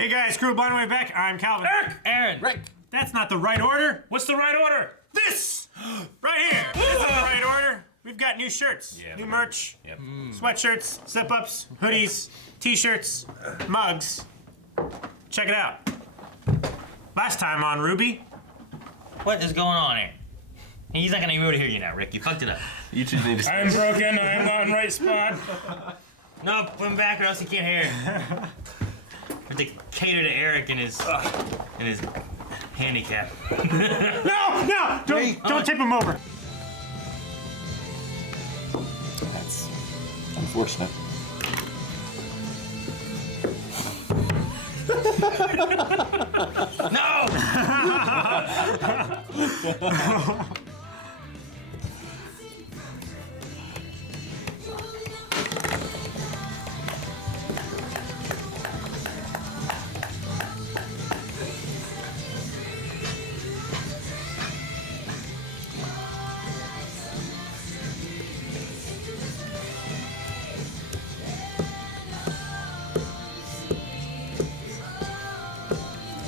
Hey guys, crew blind way back. I'm Calvin. Eric! Aaron! Rick! That's not the right order. What's the right order? This! Right here. This is the right order. We've got new shirts, new merch, sweatshirts, zip-ups, hoodies, t-shirts, mugs. Check it out. Last time on RWBY. What is going on here? He's not gonna be able to hear you now, Rick. You fucked it up. You two need to. I'm broken. I'm not in right spot. No, put him back or else he can't hear. We have to cater to Eric and his handicap. No! Don't tip him over. That's unfortunate. No!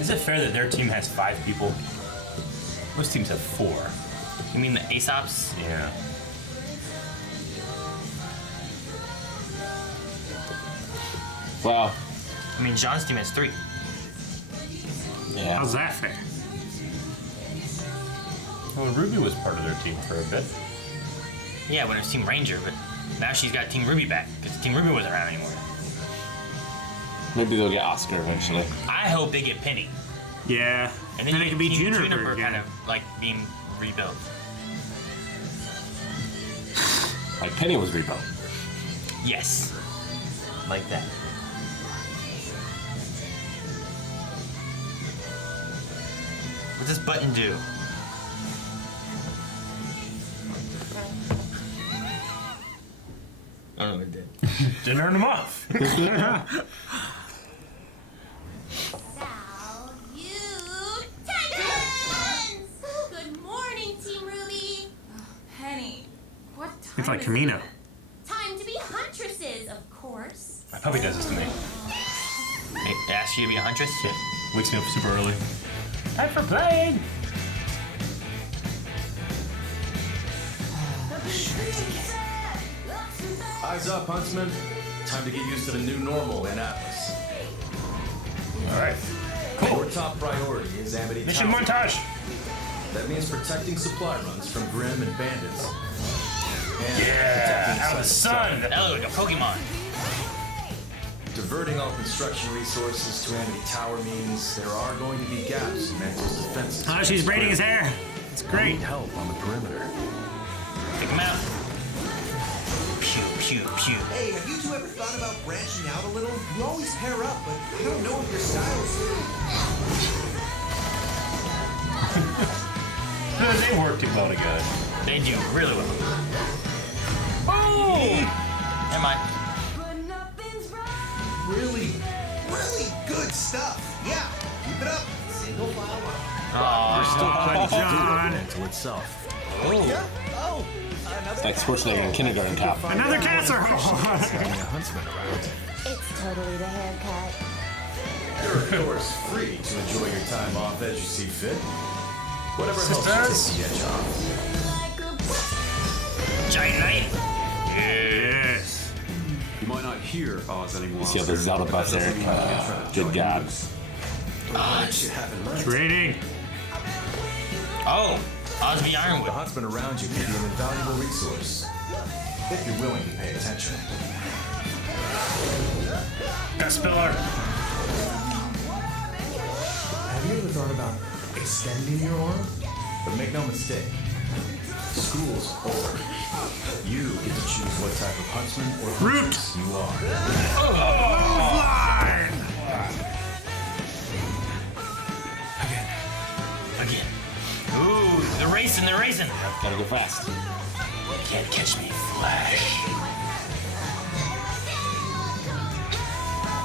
Is it fair that their team has 5 people? Most teams have 4. You mean the Aesops? Yeah. Wow. I mean, John's team has 3. Yeah. How's that fair? Well, RWBY was part of their team for a bit. Yeah, when it was Team Ranger, but now she's got Team RWBY back because Team RWBY wasn't around anymore. Maybe they'll get Oscar eventually. I hope they get Penny. Yeah. And then it you could get be Team Juniper kind again. of like being rebuilt. Like Penny was rebuilt. Yes. Like that. What's this button do? I don't know what it did. Didn't earn them off. Salutations! Good morning, Team RWBY. Penny, what time It's like is Camino. it? Time to be huntresses, of course. My puppy does this to me. It asked you to be a huntress? Yeah. Wakes me up super early. Time for playing! Eyes up, huntsman. Time to get used to the new normal in Atlas. Alright. Your top priority is Amity Mission Town. montage! That means protecting supply runs from Grim and bandits. And Yeah! protecting Out of the sun! That looked like a Pokemon. Diverting all construction resources to Amity Tower means there are going to be gaps in Mantle's defenses. Oh, she's braiding his hair. It's great. Need help on the perimeter. Pick him out. Pew, pew, pew. Hey, have you two ever thought about branching out a little? You always pair up, but I don't know if your styles They work too well together. They do really well. Oh! Never mind. really, really good stuff. Yeah, keep it up. Single file line. John. Mantle itself. Yeah. Oh, another. Like Schwarzenegger in kindergarten cop. Another cancer. Having a huntsman around. It's totally the haircut. You're, of course, free to enjoy your time off as you see fit. Whatever helps you take the edge off. Giant knight. Yes. You might not hear Oz anymore. See how the Zelda buffs there. Good God. What you have in mind? Trading. Oh, Osby The Ironwood. huntsman around you can be an invaluable resource if you're willing to pay attention. Spiller. Have you ever thought about extending your arm? But make no mistake, school's over. You get to choose what type of huntsman or huntress you are. Again. Ooh, they're racing, they're racing. Gotta go fast. Can't catch me, Flash.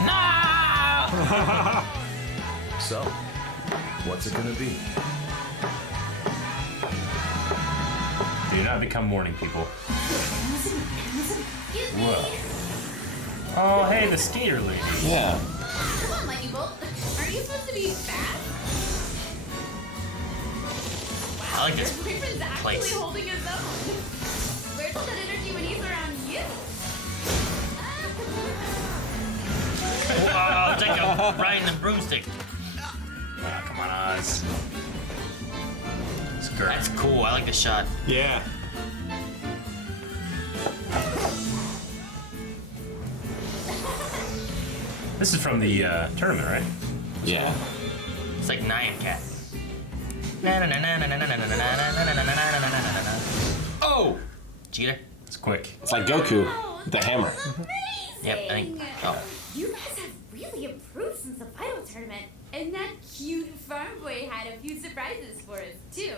No! So, what's it gonna be? Do not become morning people. Whoa. Oh, hey, the skater lady. Yeah. Come on, Lightning Bolt. you supposed to be fast? I like this Your boyfriend's actually place. holding his own. Where's all that energy when he's around you? Wow, it's like a riding the broomstick. Ah, come on, Oz. It's great. That's cool. I like the shot. Yeah. This is from the tournament, right? Yeah. It's like Nyan Cat. Oh! Cheater. It's quick. It's like Goku with the hammer. Yep, I think. Oh. You guys have really improved since the final tournament. And that cute farm boy had a few surprises for us, too.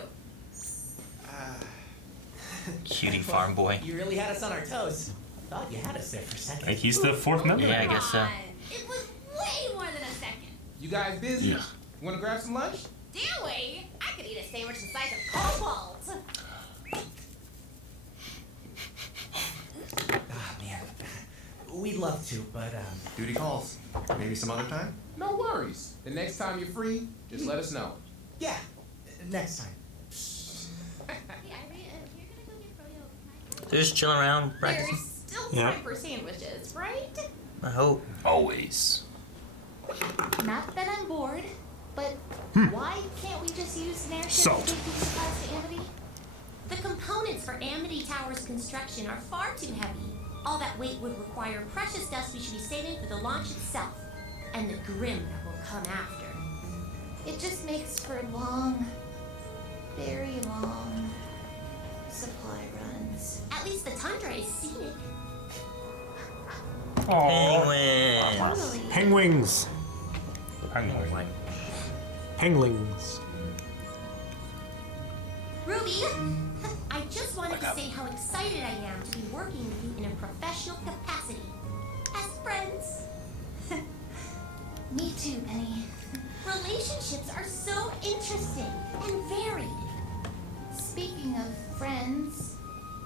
Cutie farm boy. You really had us on our toes. Thought you had us there for a second. Hey, he's the fourth member. Yeah, I guess so. Come on. It was way more than a second. You guys busy? Yeah. Want to grab some lunch? Damn way! I could eat a sandwich the size of cobalt. Ah, man. We'd love to, but, Duty calls. Maybe some other time? No worries. The next time you're free, just let us know. yeah, next time. Hey, Irene, you're gonna go get Froyo. They're just chilling around, There's practicing. still Yeah. time for sandwiches, right? I hope. Always. Not that I'm bored, but why can't we just use Snare Salt. to take these supplies to Amity? The components for Amity Tower's construction are far too heavy. All that weight would require precious dust we should be saving for the launch itself, and the grim that will come after. It just makes for long, very long supply runs. At least the tundra is scenic. Penguin. Totally. Penguins. Penguin. Penglings. Ruby, I just wanted to say how excited I am to be working with you in a professional capacity. As friends. Me too, Penny. Relationships are so interesting and varied. Speaking of friends,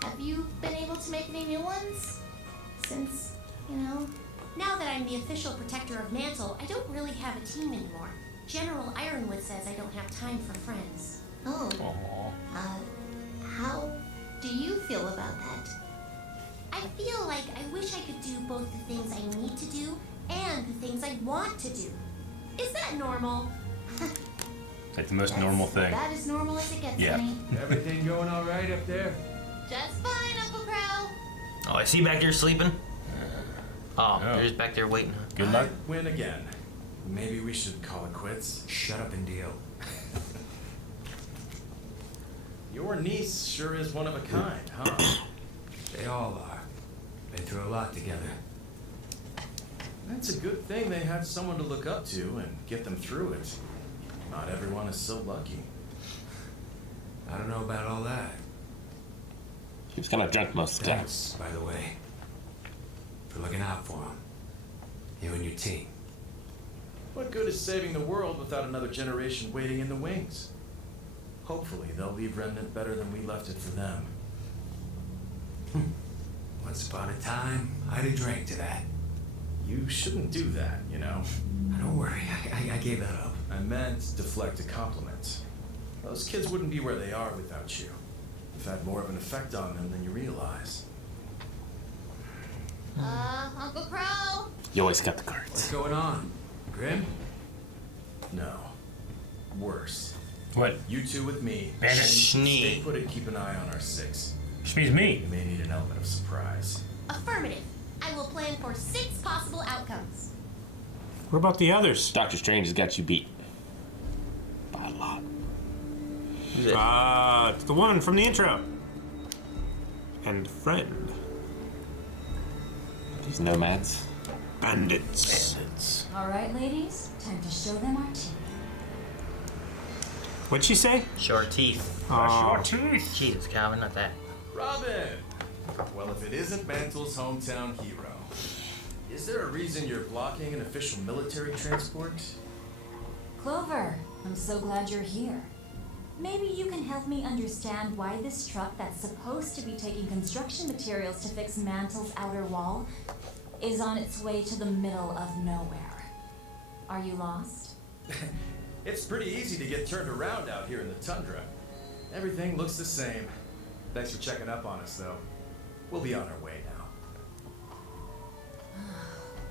have you been able to make any new ones? Since, Now that I'm the official protector of Mantle, I don't really have a team anymore. General Ironwood says I don't have time for friends. oh, Aww. how do you feel about that? I feel like I wish I could do both the things I need to do and the things I want to do. Is that normal? It's like the most normal thing. About as normal as it gets, Yeah. Penny. Everything going all right up there? Just fine, Uncle Crow. Oh, I see you back there sleeping. Oh, Oh. they're just back there waiting. Good luck. I win again. Maybe we should call it quits. Shut up and deal. Your niece sure is one of a kind, huh? They all are. Been through a lot together. That's a good thing they had someone to look up to and get them through it. Not everyone is so lucky. I don't know about all that. He was kind of drunk most of the time. Thanks, by the way, for looking out for him. You and your team. What good is saving the world without another generation waiting in the wings? Hopefully they'll leave Remnant better than we left it for them. Once upon a time, I'd have drank to that. You shouldn't do that, you know. Don't worry, I gave that up. I meant deflect a compliment. Those kids wouldn't be where they are without you. You've had more of an effect on them than you realize. Uncle Crow? You always got the What's cards. going on? Grim? No. Worse. What? You two with me. Bandit. And Snee. Stay put and keep an eye on our six. Which means me. You may need an element of surprise. Affirmative. I will plan for 6 possible outcomes. What about the others? Doctor Strange has got you beat. By a lot. It's the one from the intro. And friend. These nomads. Bandits. All right, ladies, time to show them our team. What'd she say? Short teeth. Oh, Jesus, Calvin, not that. Robin! Well, if it isn't Mantle's hometown hero, is there a reason you're blocking an official military transport? Clover, I'm so glad you're here. Maybe you can help me understand why this truck that's supposed to be taking construction materials to fix Mantle's outer wall is on its way to the middle of nowhere. Are you lost? It's pretty easy to get turned around out here in the tundra. Everything looks the same. Thanks for checking up on us, though. We'll be on our way now.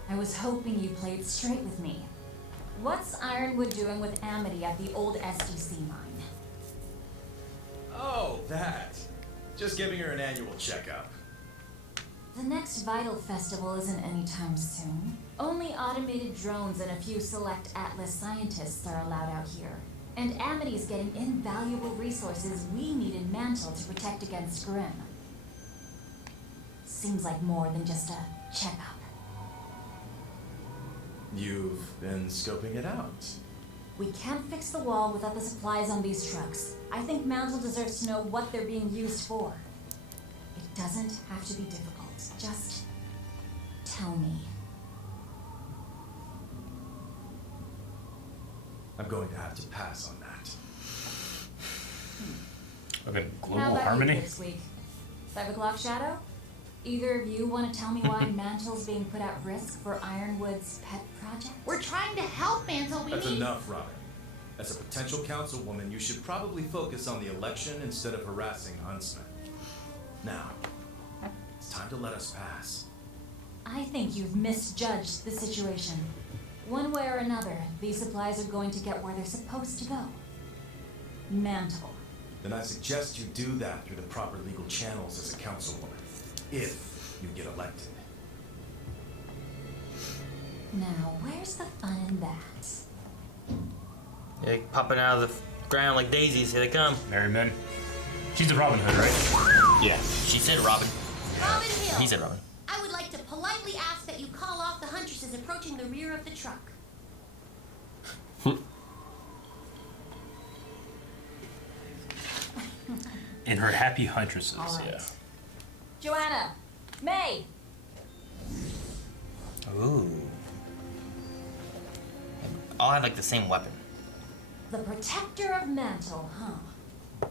I was hoping you played straight with me. What's Ironwood doing with Amity at the old SDC mine? Oh, that. Just giving her an annual checkup. The next Vital Festival isn't anytime soon. Only automated drones and a few select Atlas scientists are allowed out here. And Amity's getting invaluable resources we need in Mantle to protect against Grimm. Seems like more than just a checkup. You've been scoping it out. We can't fix the wall without the supplies on these trucks. I think Mantle deserves to know what they're being used for. It doesn't have to be difficult. Just tell me. I'm going to have to pass on that. Okay, How global about harmony. you this week? 5 o'clock shadow? Either of you want to tell me why Mantle's being put at risk for Ironwood's pet project? We're trying to help, Mantle. That's enough, Robin. As a potential councilwoman, you should probably focus on the election instead of harassing Huntsman. Now, it's time to let us pass. I think you've misjudged the situation. One way or another, these supplies are going to get where they're supposed to go. Mantle. Then I suggest you do that through the proper legal channels as a councilwoman, if you get elected. Now, where's the fun in that? They're popping out of the ground like daisies. Here they come. Merry men. She's the Robin Hood, right? Yeah. She said Robin. Robin Hill. He said Robin. I would like to politely ask that you call off the Huntresses approaching the rear of the truck. In her Happy Huntresses, All right. yeah. Joanna! May! Ooh. All have like the same weapon. The protector of Mantle, huh?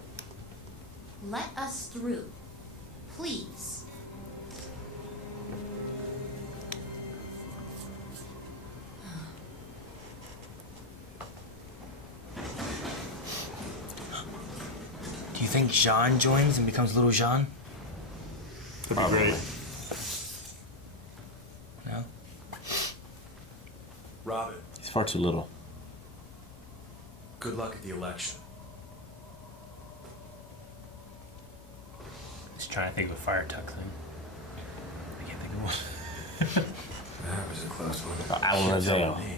Let us through. Please. Do you think Jean joins and becomes Little Jean? Could be great. No? Robin, He's far too little. good luck at the election. Just trying to think of a fire tuck thing. I can't think of one. That was a close one. Alan Shit, Rosale. telling me.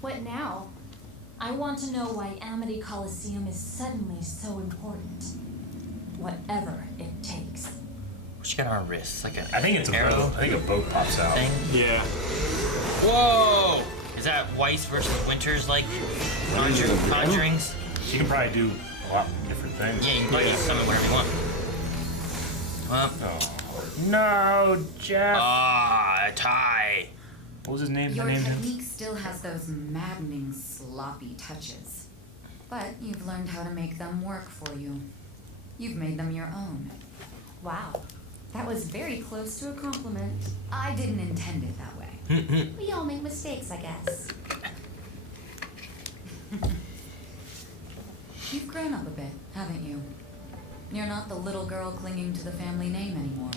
What now? I want to know why Amity Coliseum is suddenly so important. Whatever it takes. What she got on her wrist? Like an I think it's a arrow boat. I think a boat pops out. thing? Yeah. Whoa! Is that Weiss versus Winters like conjurings? She can probably do a lot of different things. Yeah, you can probably summon whatever you want. Well, Oh. No, Jeff. a tie. What was his name? Your Her name? technique still has those maddening, sloppy touches. But you've learned how to make them work for you. You've made them your own. Wow. That was very close to a compliment. I didn't intend it that way. We all make mistakes, I guess. You've grown up a bit, haven't you? You're not the little girl clinging to the family name anymore.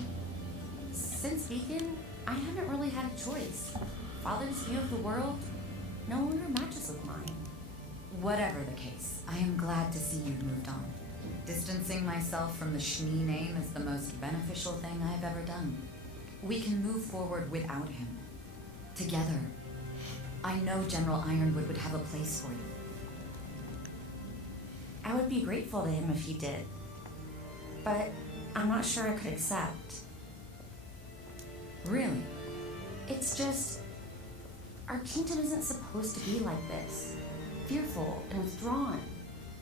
Since Beacon, I haven't really had a choice. Father's view of the world no longer matches with mine. Whatever the case, I am glad to see you've moved on. Distancing myself from the Schnee name is the most beneficial thing I've ever done. We can move forward without him. Together. I know General Ironwood would have a place for you. I would be grateful to him if he did. But I'm not sure I could accept. Really? It's just, our kingdom isn't supposed to be like this. Fearful and withdrawn.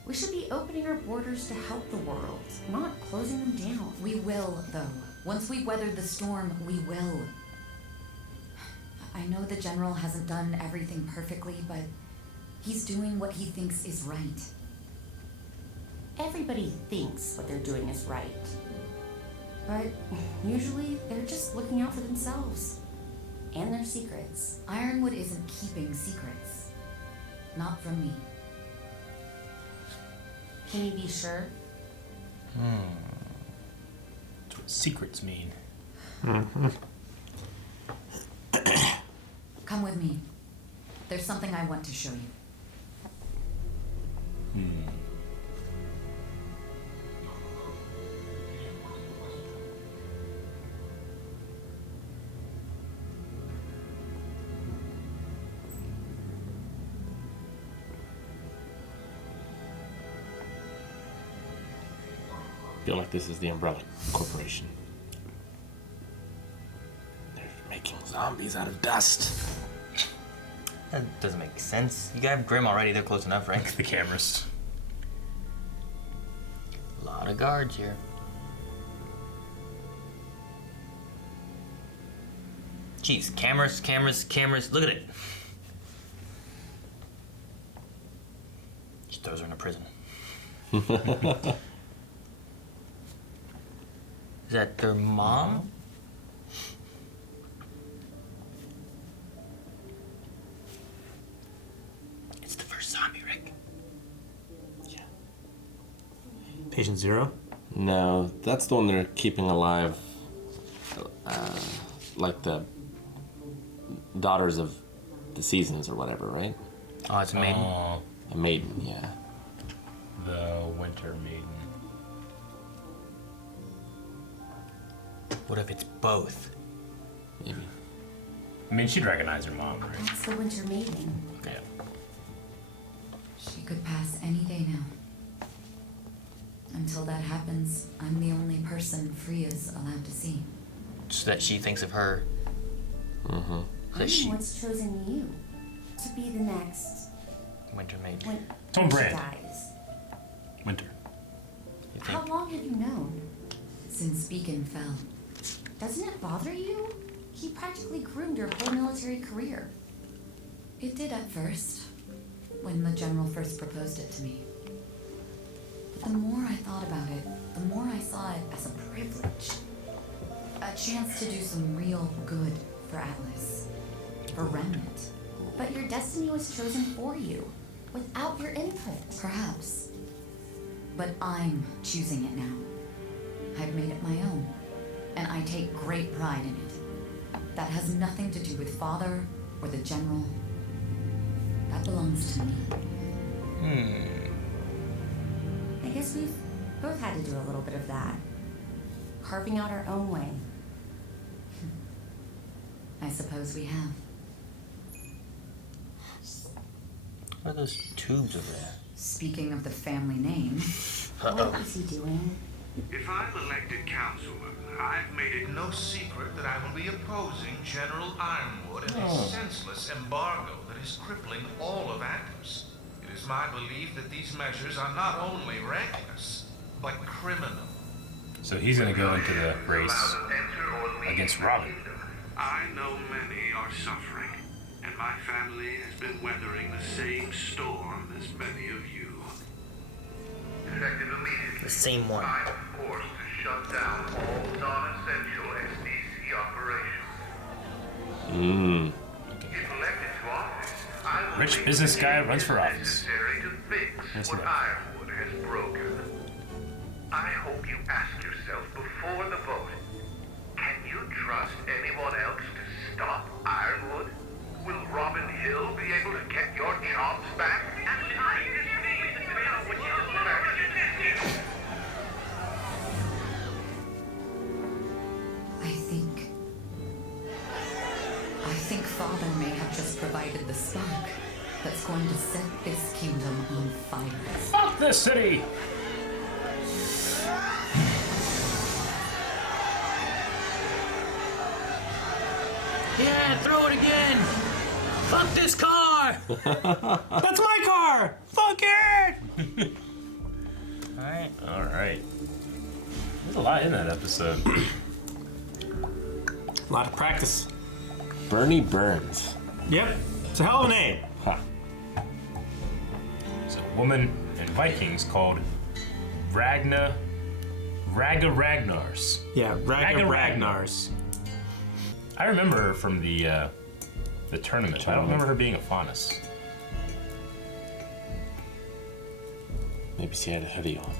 We should be opening our borders to help the world, not closing them down. We will, though. Once we weather the storm, we will. I know the General hasn't done everything perfectly, but he's doing what he thinks is right. Everybody thinks what they're doing is right. But usually they're just looking out for themselves. and their secrets. Ironwood isn't keeping secrets. Not from me. Can you be sure? That's what secrets mean. Come with me. There's something I want to show you. I feel like this is the Umbrella Corporation. They're making zombies out of dust. That doesn't make sense. You got Grim already. They're close enough, right? The cameras. A lot of guards here. Jeez, cameras, cameras, cameras. Look at it. Just throws her in a prison. Is that their mom? It's the first zombie, Rick. Yeah. Patient 0? No, that's the one they're keeping alive. Like the daughters of the seasons or whatever, right? Oh, it's a maiden. Oh, A maiden, yeah. the Winter Maiden. What if it's both? Maybe. I mean, she'd recognize her mom, right? That's the Winter Maiden. Yeah. She could pass any day now. Until that happens, I'm the only person Freya's allowed to see. So that she thinks of her. Mm-hmm. That she. What's chosen you to be the next Winter Maiden. when Tom she Brand. dies? Winter. You How think? long have you known? Since Beacon fell. Doesn't it bother you? He practically groomed your whole military career. It did at first, when the general first proposed it to me. But the more I thought about it, the more I saw it as a privilege. A chance to do some real good for Atlas. For Remnant. But your destiny was chosen for you, without your input. Perhaps. But I'm choosing it now. I've made it my own. And I take great pride in it. That has nothing to do with Father or the General. That belongs to me. I guess we've both had to do a little bit of that. Carving out our own way. I suppose we have. What are those tubes over there? Speaking of the family name, What is he doing? If I'm elected councilman, I've made it no secret that I will be opposing General Ironwood and his senseless embargo that is crippling all of Atlas. It is my belief that these measures are not only reckless, but criminal. So he's gonna go into the race against Robin. I know many are suffering, and my family has been weathering the same storm as many of you. Effective immediately. The same one. I'm forced to shut down all non-essential SDC operations. If elected to office, I will Rich make business the guy changes runs for office. necessary to fix That's what right. Ironwood has broken. I hope you ask yourself before the vote, can you trust anyone else to stop Ironwood? Will Robin Hill be able to get your jobs back? I think Father may have just provided the spark that's going to set this kingdom on fire. Fuck this city! Yeah, throw it again! Fuck this car! That's my car! Fuck it! Alright. Alright. There's a lot in that episode. A lot of practice. Bernie Burns. Yep. It's a hell of a name. Huh. There's a woman in Vikings called Ragna Ragnars. Yeah, Ragna Ragnars. I remember her from the tournament. But I don't remember her being a Faunus. Maybe she had a hoodie on.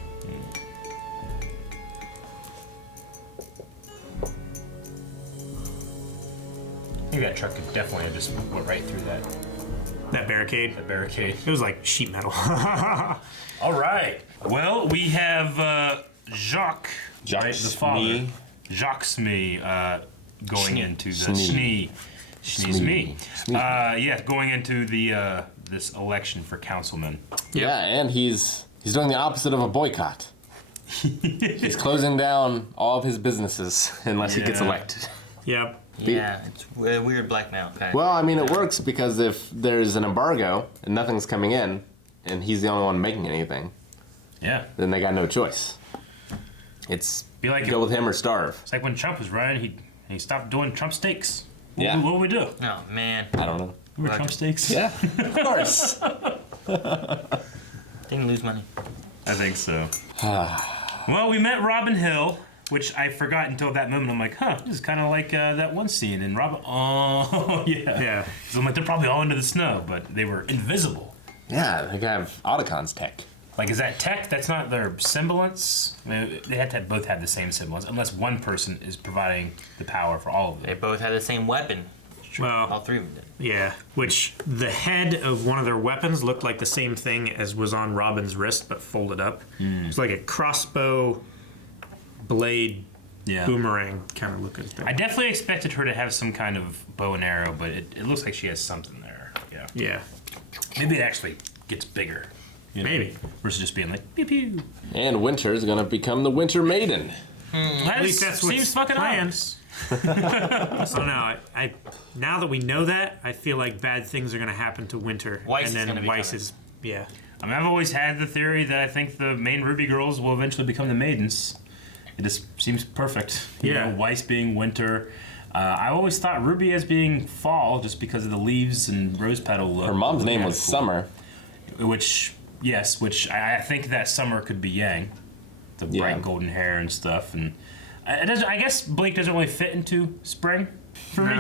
Maybe that truck could definitely have just went right through that. That barricade? That barricade. It was like sheet metal. All right. Well, we have Jacques, right, the father. Jacques Smee going into the Smee. Yeah, going into the this election for councilman. Yeah, and he's doing the opposite of a boycott. He's closing down all of his businesses unless he gets elected. Yep. Yeah, it's a weird blackmail. Kind of. Well, I mean, it works because if there's an embargo and nothing's coming in, and he's the only one making anything, then they got no choice. It's go with him or starve. It's like when Trump was running, he stopped doing Trump steaks. Yeah. What would we do? Oh man. I don't know. Remember Trump steaks? Yeah, of course. Didn't lose money. I think so. Well, we met Robin Hill, which I forgot until that moment. I'm like, huh, this is kind of like that one scene in Robin. Oh, yeah. Yeah. So I'm like, they're probably all into the snow, but they were invisible. Yeah, they have Autocon's tech. Like, is that tech? That's not their semblance? I mean, they have to both have the same semblance, unless one person is providing the power for all of them. They both had the same weapon. Well, all three of them did. Yeah, which the head of one of their weapons looked like the same thing as was on Robin's wrist, but folded up. It's like a crossbow blade boomerang kind of looking thing. I definitely expected her to have some kind of bow and arrow, but it looks like she has something there. Yeah. Yeah. Maybe it actually gets bigger. You know, Maybe. Versus just being like, pew pew. And Winter is going to become the Winter Maiden. At least that's what seems fucking planned. obvious. So now, now that we know that, I feel like bad things are going to happen to Winter. Weiss and is then gonna be Weiss coming. is, yeah. I mean, I've always had the theory that I think the main RWBY girls will eventually become the maidens. It just seems perfect. You know, Weiss being winter. I always thought RWBY as being fall just because of the leaves and rose petal look. Her mom's name was Summer. Which I think that Summer could be Yang. The bright golden hair and stuff. And it doesn't, I guess Blake doesn't really fit into spring for me.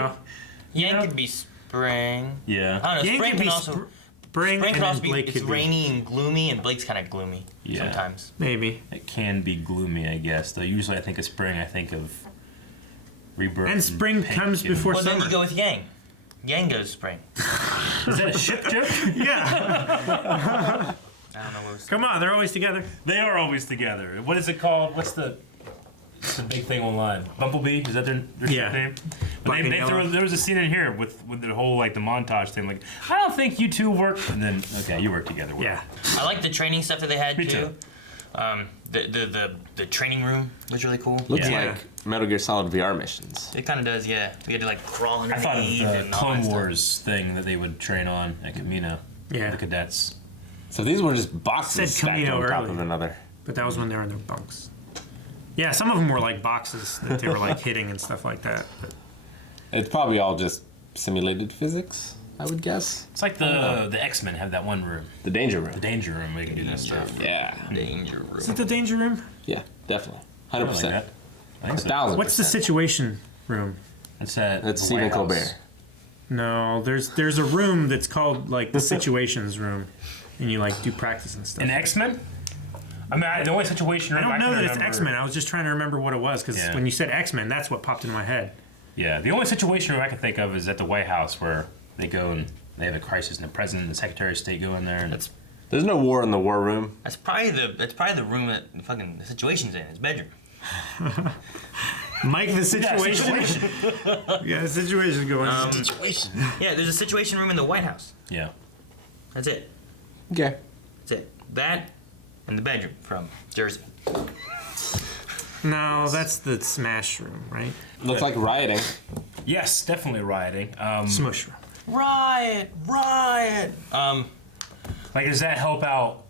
Yang could be spring. Yeah. I don't know. Yang Spring could can be also. spring, Spring and can also then be. Blake It's could be. rainy and gloomy, and Blake's kind of gloomy Yeah. sometimes. Maybe. It can be gloomy, I guess. Though usually I think of spring, I think of rebirth. And spring pink comes and- before Well, summer. then you go with Yang. Yang goes spring. Is that a ship joke? Yeah. I don't know what was. Come on, they're always together. They are always together. What is it called? What's the big thing online? Bumblebee? Is that their ship name? But Black and yellow. there was a scene in here with the whole like the montage thing. Like, I don't think you two work. And then okay, you work together. Yeah. I like the training stuff that they had Me too. The training room was really cool. Looks like Metal Gear Solid VR missions. It kind of does, yeah. We had to like crawl I underneath thought of the and all Clone that stuff. Wars thing that they would train on at Camino. Yeah. The cadets. So these were just boxes Said stacked Camino on top of earlier. another. But that was when they were in their bunks. Yeah, some of them were like boxes that they were like hitting and stuff like that. But It's probably all just simulated physics, I would guess. It's like the X-Men have that one room. The danger room. The danger room where you can do that stuff. Yeah. Danger room. is it the danger room? Yeah, definitely. 100%. Something like that. I think so. 1,000%. What's the situation room? That's at That's the Stephen White House. Colbert. No, there's a room that's called like the situations room, and you like do practice and stuff. In X-Men? I mean, the only situation I room don't know can that it's remember- X-Men. I was just trying to remember what it was because Yeah. when you said X-Men, that's what popped into my head. Yeah, the only situation room I can think of is at the White House where they go and they have a crisis and the president and the Secretary of State go in there. And There's no war in the war room. That's probably the room that fucking the situation's in. His bedroom. Mike, the situation. Yeah, the situation going on. Situation. Yeah, there's a situation room in the White House. Yeah. That's it. Okay. That's it. That and the bedroom from Jersey. No, that's the smash room, right? Looks like rioting. Yes, definitely rioting. Smush room. Riot! Like, does that help out?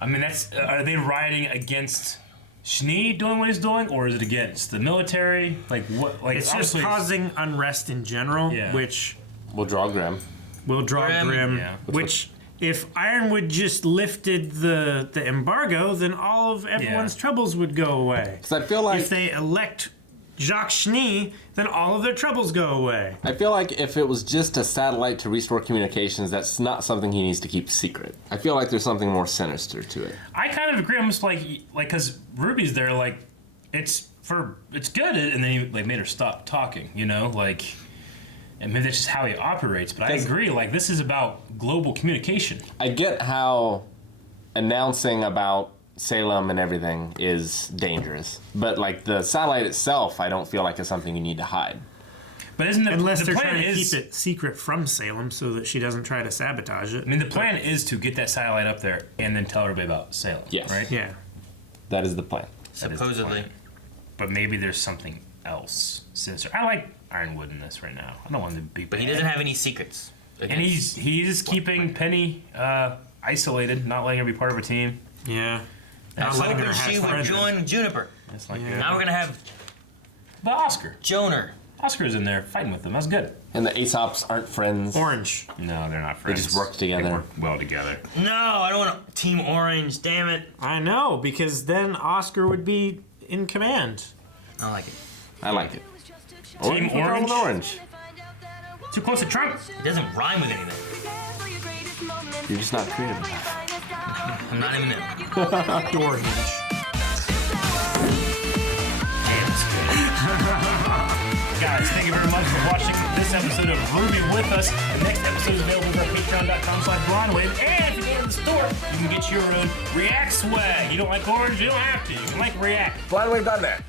I mean, are they rioting against Schnee doing what he's doing, or is it against the military? Like what? Like It's just obviously causing unrest in general, Yeah. which We'll draw Grim. will draw Grim. Yeah. Which, if Ironwood just lifted the embargo, then all of everyone's troubles would go away. Because I feel like If they elect Jacques Schnee, then all of their troubles go away. I feel like if it was just a satellite to restore communications, that's not something he needs to keep secret. I feel like there's something more sinister to it. I kind of agree, almost like, because Ruby's there, like, it's good, and then he, like, made her stop talking, you know, like, and maybe that's just how he operates, but I agree, like, this is about global communication. I get how announcing about Salem and everything is dangerous, but like the satellite itself, I don't feel like it's something you need to hide. But isn't unless the they're plan trying to is keep it secret from Salem so that she doesn't try to sabotage it? I mean, the plan is to get that satellite up there and then tell everybody about Salem. Yes. Right. Yeah. That is the plan. Supposedly. But maybe there's something else sinister. I like Ironwood in this right now. I don't want him to be. But he doesn't have any secrets. And he's keeping Penny isolated, not letting her be part of a team. Yeah. I was hoping she would join Juniper. That's like Now we're gonna have the Oscar. Joner. Oscar's in there fighting with them. That's good. And the Aesops aren't friends. Orange. No, they're not They friends. just work together. They work well together. No, I don't want Team Orange. Damn it. I know, because then Oscar would be in command. I like it. I like it. Team Orange. Orange. Too close to Trump. It doesn't rhyme with anything. You're just not creative enough. I'm not even in. Door hinge. Guys, thank you very much for watching this episode of RWBY with us. The next episode is available over at patreon.com/blondwave. And if you go to the store, you can get your own React swag. You don't like orange? You don't have to. You can like React. Blondwave.net.